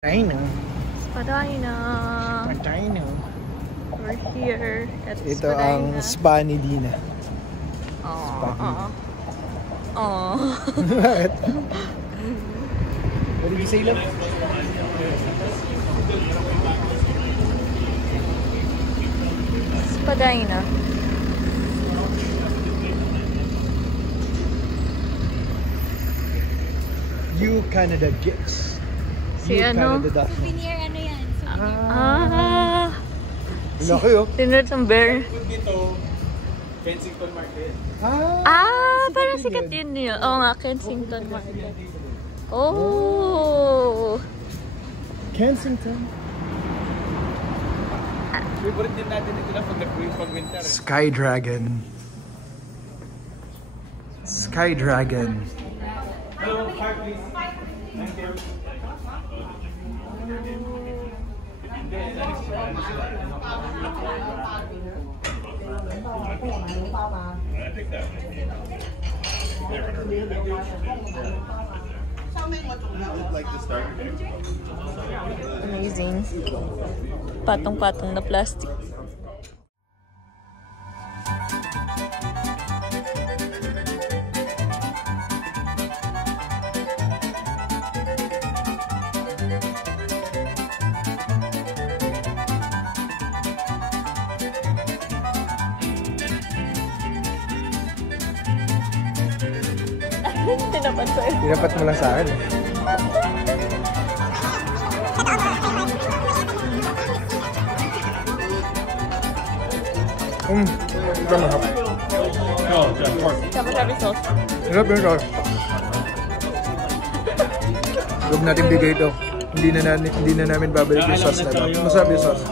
Spadina. We're here at Ito Spadina. ang spa ni Dina. Bakit? What did you say, love? Spadina. You Canada Gifts. Si ano? Souvenir ano yan? Laki oh. Tinred ng bear. Dito, Kensington Market. Parang sikat yun yun. Oo nga, Kensington Market. Oh! Kensington. Favorite din natin ito na pag winter. Sky Dragon. Sky Dragon. Hello, car please. Thank you. Amazing. Patong-patong na plastic. Tinapat sa'yo. Tinapat mo lang sa akin. Ito mahap. Sabi sauce. Hirap yun, sauce. Huwag natin bigay ito. Hindi na namin babalik yung sauce na ito. Masarap yung sauce.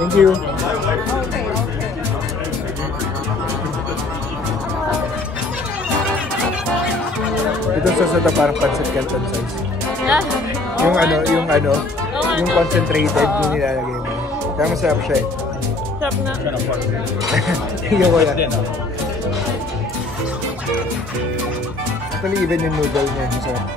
Thank you. Ito sauce na ito parang pancit canton size. Yung concentrated yung nilalagay mo. Kaya masarap siya eh. Sarap na. Tingnan ko yan. Actually, even yung noodle niya, masarap.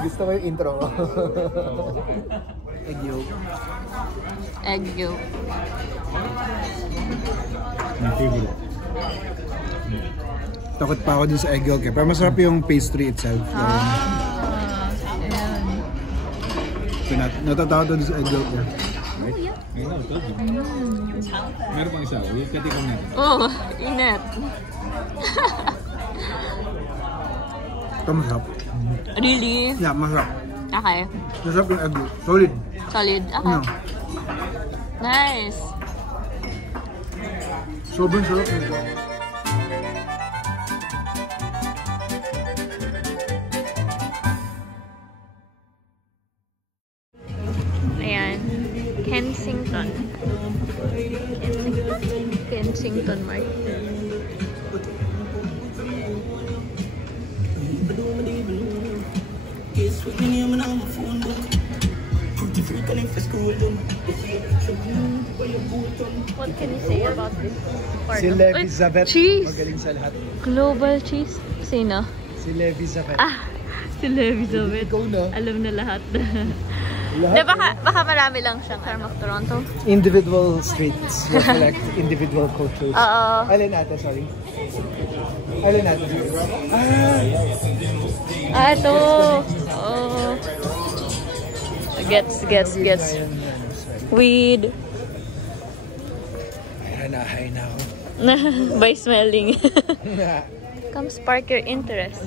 Gusto ko yung intro. Egg yolk. Egg yolk. My favorite. Takot pa ako dun sa egg yolk eh. Pero masarap yung pastry itself. Ayan. Natatakot dun sa egg yolk eh. Right? Meron pang isa. Katikam natin. Oh, init. Ito masarap. Really? Yeah, masarap. Okay. Masarap yung egg yolk. Solid. Solid. Okay. Nice. Sobrang sarap nito. Ayan. Kensington. Kensington Market. What can you say about this part? Si Elizabeth. Cheese! Magaling sa lahat. Global cheese? Sino? Si Elizabeth. Si Elizabeth. Ikaw na. Alam na lahat. De, baka marami lang siyang Tarmac Toronto. Individual streets reflect individual cultures. Oo. Alin ate, sorry. Alin ate? Ito. Oh. Gets. Weed. Ayan, nahay na ako. By smelling. Come spark your interest.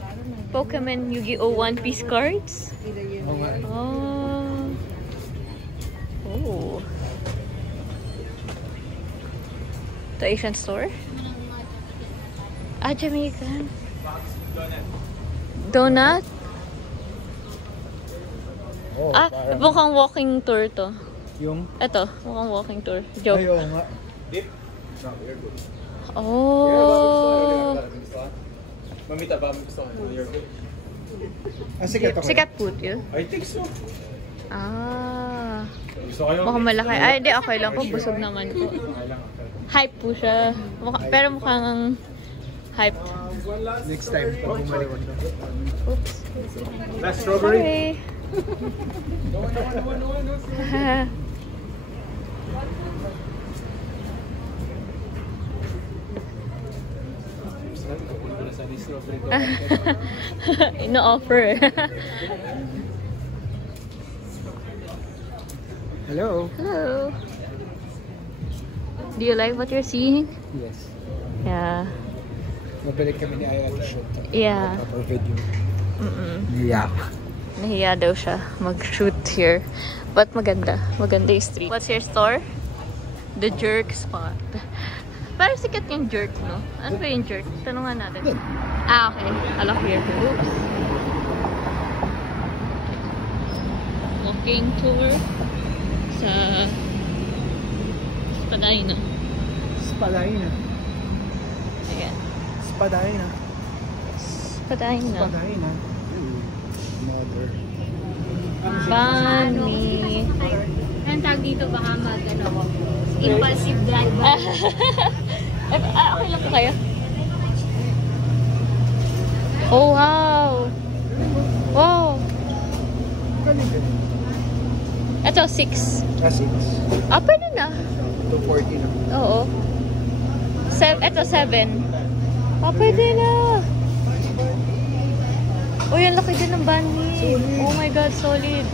Pokemon Yu-Gi-Oh! One Piece cards? Oo nga. Oh. The Asian store? Jamaican. Donut? Oh, Mukhang walking tour to. Yung? Ito, mukhang walking tour. Joke. Ay, oo nga. Oh. Mamita ba mo gusto ko? Sikat ako. Sikat po yun? I think so. Gusto kayo? Mukhang malaki. Ay, di, okay lang po. Busog naman po. Hype po siya. Pero mukhang hype. Next time, pag bumalik ko. Oops. Last strawberry? Sorry. Ino-offer. Hello. Hello. Do you like what you're seeing? Yes. Yeah. Mabalik kami ni Aya at shoot. Yeah. For video. Yeah. Nahiya daw siya mag-shoot here. But maganda. Maganda yung street. What's your store? The Jerk Spot. Parang sikat yung Jerk, no? Ano ba yung Jerk? Tanungan natin. Okay. I love here. Oops. Walking tour sa Spadina. Spadina. Ayan. Spadina. Spadina. Spadina. Mother. Bunny. Ang tag dito baka impulsive driver. Okay lang po kayo. Oh, wow. Wow. Ito, 6. 6. Pwede na. 240 na. Oo. Ito, 7. Pwede na. Uy, ang laki din ng bunny. Oh my God, solid.